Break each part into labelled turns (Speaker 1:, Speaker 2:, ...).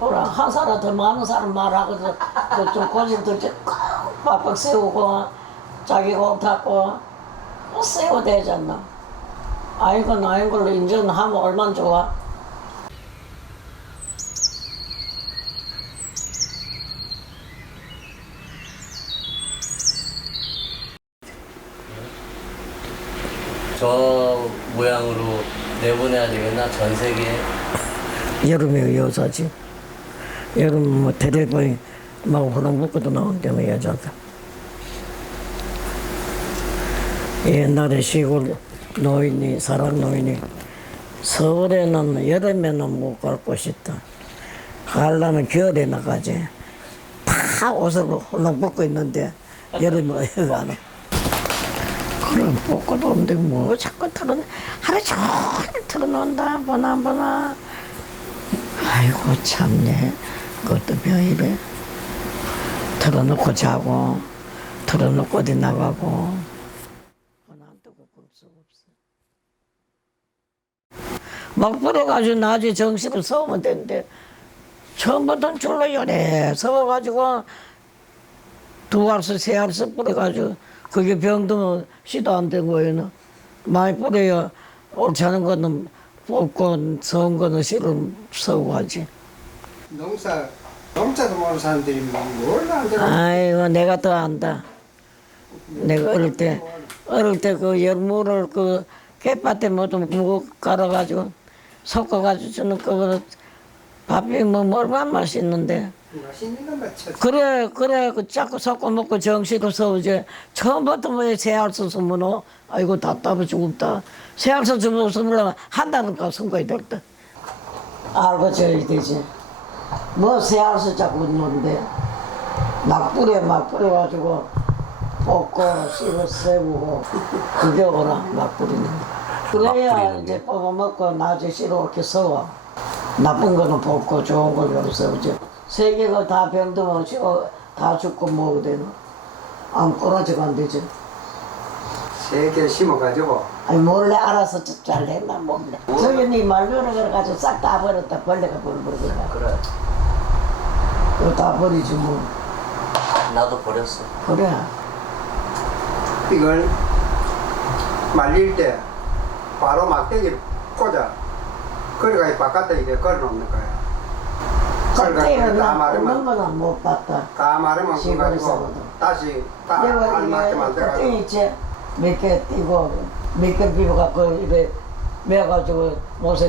Speaker 1: 그래 한 사람 더 많은 사람 말하거든 그좀 고집들 좀 빡빡 세우고 자기 공 닦고 세워 되잖아 아이고 나인 걸로 인정하면 얼마나 좋아
Speaker 2: 저 모양으로 내보내야 되겠나? 전 세계에?
Speaker 1: 여름에 여자지 여름 뭐 텔레비전 막 호랑 묶어도 나오는데 뭐 여자다 옛날에 시골 노인이 사람 노인이 서울에는 여름에는 못 갈 곳이 있다. 가려면 겨울에 나가지. 다 옷을 홀랑 벗고 있는데 여름에 가나 그럼 벗고도 없는데 뭐 자꾸 틀어 하루 종일 틀어놓는다 보나 보나. 아이고 참네 그것도 별이래 틀어놓고 자고 틀어놓고 어디 나가고. 막 불어가지고 나중에 정신을 서우면 되는데 처음부터는 줄로 요래 서워가지고 두 알수 세 알수 뿌려가지고 그게 병든 시도 안 되고 얘는 많이 뿌려야 옳지 않은 거는 뽑고 서운 거는 실은 서고 하지
Speaker 3: 농사 농사도 모르는 사람들이 뭘안 되고
Speaker 1: 아이고 내가 더 안다. 내가 어릴 때 어릴 때 그 열무를 그 깻밭에 뭐좀 무거 갈아가지고 섞어가지고 주는 그거 밥이 뭐 얼마나 맛있는데.
Speaker 3: 맛있는
Speaker 1: 그래 그래 그 자꾸 섞어 먹고 정신을 서우지 처음부터 뭐 새알수 쓰면 아이고 답답해 죽겠다. 새알수 주면 쓰면 한다는 거 선거에 될때 알고 줘야 되지 뭐 새알수 자꾸 넣는데? 막 뿌려 막 뿌려가지고 뽑고 씹어 세우고. 그게 오라 막 뿌리는 거 그래야 이제 뽑아 먹고 나중에 씨로 이렇게 서워. 나쁜 거는 뽑고 좋은 걸 여기 세우지. 세 개가 다 병들면 쉬고 다 죽고 뭐고 되노? 안 꼬라지가 안 되지.
Speaker 3: 세 개 심어가지고.
Speaker 1: 아니 몰래 알아서 잘했나 몰래. 저기 네 말로를 그래가지고 싹 다 버렸다. 벌레가 벌벌 그래
Speaker 2: 그래.
Speaker 1: 그거 다 버리지 뭐.
Speaker 2: 나도 버렸어.
Speaker 1: 그래.
Speaker 3: 이걸 말릴 때 바로 막대기 꽂아. 그래가 바깥에 이렇게 걸어놓는 거야.
Speaker 1: 그때는
Speaker 3: 다
Speaker 1: 거는 못 봤다.
Speaker 3: 다 그가지고
Speaker 1: 먹어도.
Speaker 3: 다시 다
Speaker 1: 내가
Speaker 3: 알맞게
Speaker 1: 이게 그때
Speaker 3: 만들어가지고.
Speaker 1: 있지 몇개 띄고 몇 개 비벼 갖고 이래 매가지고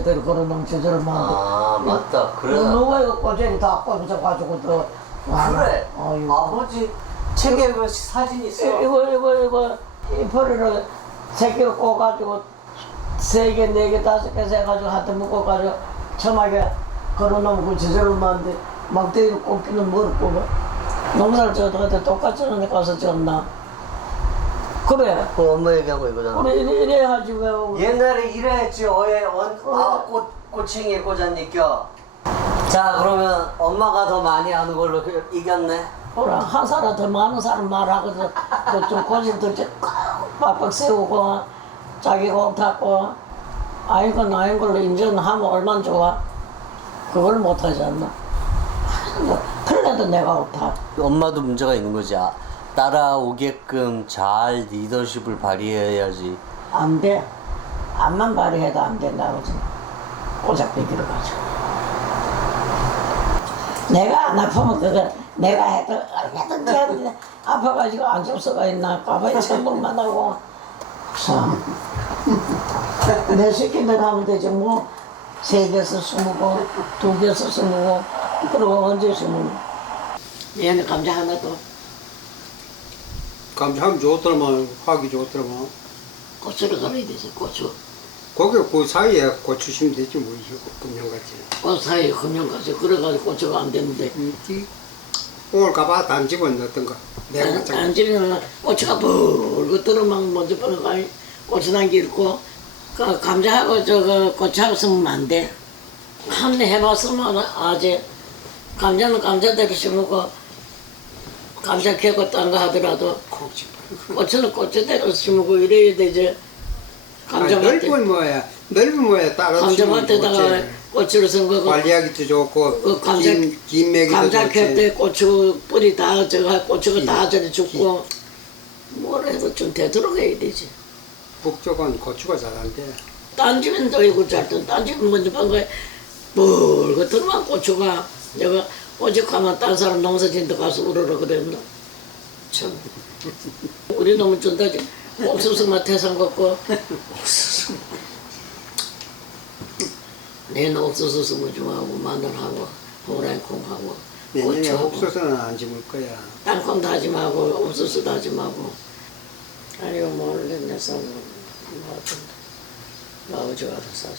Speaker 1: 들고 걸어놓은 주저를 만들
Speaker 2: 아, 맞다. 그래.
Speaker 1: 누가 이거 꼬쟁이 다 꽂아가지고 또
Speaker 2: 그래.
Speaker 1: 어이구.
Speaker 2: 아버지 책에 그 사진 있어.
Speaker 1: 이거 이거 이거 이 벌이를 세 개를 꼬가지고 세 개, 네 개, 다섯 개 세가지고 한테 묶어가지고 처음하게 걸어놓으면 그 지저를 만데 막대기로 꼽기는 뭐를 꼽아 농사를 져도 그때 똑같이 하는 데 가서 졌나 그래
Speaker 2: 그 엄마 얘기하고 이거잖아.
Speaker 1: 그래 이래, 이래 하지 왜
Speaker 2: 옛날에 이래했지 어에 아꽃 꽃챙이에 꽂았니까. 자 그러면 엄마가 더 많이 아는 걸로 그- 이겼네.
Speaker 1: 그래 한 사람 더 많은 사람 말하거든 그좀 고집들 좀 빡빡 세우고 자기 공 닦고 아이고 나인 걸로 인정하면 얼마나 좋아 그걸 못 하지 않나 뭐 틀려도 내가 옳다
Speaker 2: 엄마도 문제가 있는 거지. 아, 따라오게끔 잘 리더십을 발휘해야지.
Speaker 1: 안 돼. 암만 발휘해도 안 된다 그러지. 꼬작비기로 가지고. 내가 안 아프면 그거 내가 해도 얼마든지 하는데 아파가지고 안 줄 수가 있나 가봐야 천불만 하고. 참. 내 새끼들 하면 되지 뭐 세 개서 스무고 두 개서 스무고 그리고 언제 스무 얘는 감자 하나도
Speaker 3: 감사하면 좋더만 하기 좋더만
Speaker 1: 고추를 걸어야 되지 고추.
Speaker 3: 거기 그 사이에 고추 심면 되지 뭐 이거 금년같이.
Speaker 1: 꽃 사이에 금연까지 그래가지고 고추가 안 되는데.
Speaker 3: 오늘 가봐 단집은 어떤가 내가
Speaker 1: 지면 고추가 붉고 들어막 먼저 뻗어가 고추 난게 있고 그 감자하고 저거 고추하고 쓰면 안 돼. 한번 해봤으면 아직 감자는 감자대로 심고 감자 캐고 딴 거 하더라도 고추는 고추대로 심고 이래야 되지. 감자밭에
Speaker 3: 넓은 뭐야 넓은 뭐야 좋지.
Speaker 1: 고추를 선 거고
Speaker 3: 관리하기도 좋고
Speaker 1: 그 감자
Speaker 3: 김, 김매기도
Speaker 1: 감자 캘때 고추 뿌리 다 저가 고추가 다 저리 죽고 뭘 해도 좀 되도록해야 되지.
Speaker 3: 북쪽은 고추가 잘안 돼.
Speaker 1: 딴 집은 또 이거 잘던 딴 집은 먼저 본 거에 뻘거더만 고추가 내가 오직하면 딴 사람 농사 데 가서 우러러 그랬나 참. 우리 놈은 준다지 옥수수만 태산 내는 옥수수 스무 좀 하고 마늘하고 호랑이콩하고
Speaker 3: 내년에
Speaker 1: 고추하고.
Speaker 3: 옥수수는 안 심을 거야.
Speaker 1: 땅콩 다짐하고 옥수수 다짐하고. 아니요 모르겠네 뭐 나오지 않았어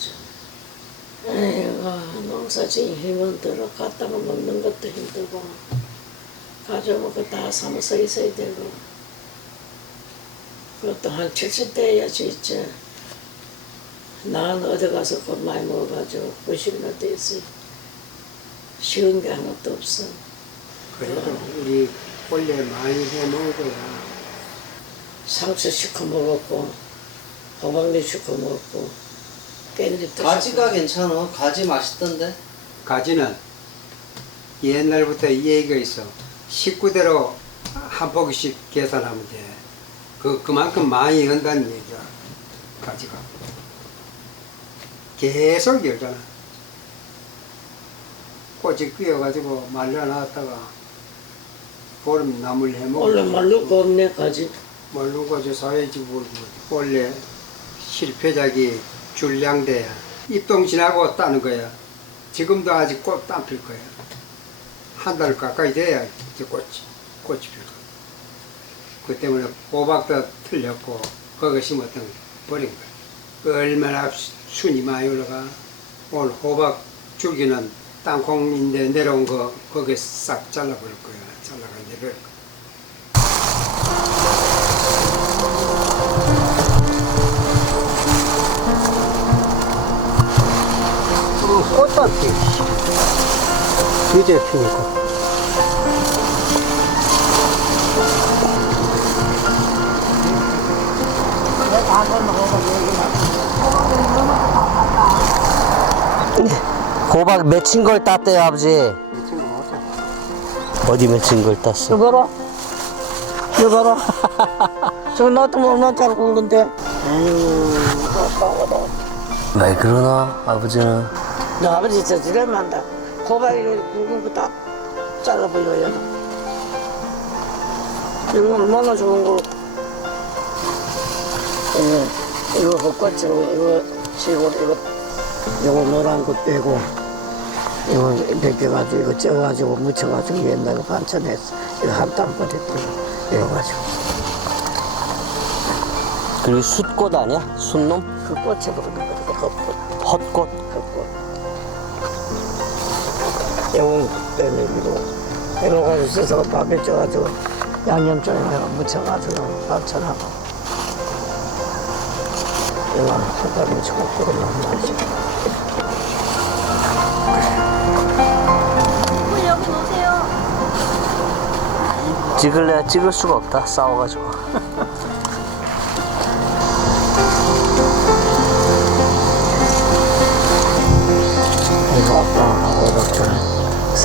Speaker 1: 에이구 농사지 힘은 들어 갖다가 먹는 것도 힘들고 가져먹고 다 사무소 있어야 되고. 그것도 한 70대 해야지 있지 나는 어디 가서 곧 많이 먹어가지고 90몇 대 있어요 쉬운 게 하나도 없어.
Speaker 3: 그래도 우리 원래 많이 해 먹을 거야.
Speaker 1: 상추 시커 먹었고 호박잎 시커 먹었고
Speaker 2: 가지가 괜찮아. 가지 맛있던데.
Speaker 3: 가지는 옛날부터 이 얘기가 있어. 식구대로 한 포기씩 계산하면 돼. 그, 그만큼 많이 연다는 얘기야. 가지가. 계속 열잖아. 꽃이 끼어가지고 말려놨다가 보름 나물 해먹고
Speaker 1: 원래 말로 없네 가지
Speaker 3: 말른 거저 사회지 모르고 원래 실패작이 줄량대야. 입동 지나고 따는 거야. 지금도 아직 꽃 안 필 거야. 한 달 가까이 돼야 이제 꽃이 꽃이 필 거야. 그 때문에 호박도 틀렸고 심었던 거 버린 거야. 얼마나 수- 순이 많이 올라가. 오늘 호박 줄기는 땅콩인데 내려온 거 거기 싹 잘라버릴 거야. 잘라가 내려올 거야 피. 이제 피니까.
Speaker 2: 호박 맺힌 걸 땄대요, 아버지. 어디 맺힌 걸 땄어?
Speaker 1: 여봐라 여봐라 저 나도 얼마 잘 굵은데
Speaker 2: 왜 그러나, 아버지는?
Speaker 1: 너 아버지 저 지랄만다. 호박이를 굵은 거 다. 잘라버려야 이거 얼마나 좋은 거. 이거 이거 헛꽃으로 이거 시골 이거 이거 노란 거 빼고 이거 벗겨가지고 이거 쪄가지고 묻혀가지고 옛날에 반찬했어. 이거 한땀 버렸더니 이거 가지고.
Speaker 2: 그리고 숫꽃 아니야? 숫놈?
Speaker 1: 그 꽃으로 그거 헛꽃.
Speaker 2: 헛꽃?
Speaker 1: 헛꽃 이거 빼내기로 이거 가지고 써서 밥에 쪄가지고 양념장에 묻혀가지고 반찬하고 이거 한달 묻히고 그러면
Speaker 4: 왜 여기 놓으세요?
Speaker 2: 찍을래 찍을 수가 없다, 싸워가지고.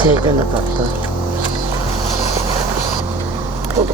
Speaker 1: 세 개나 갔다. 저도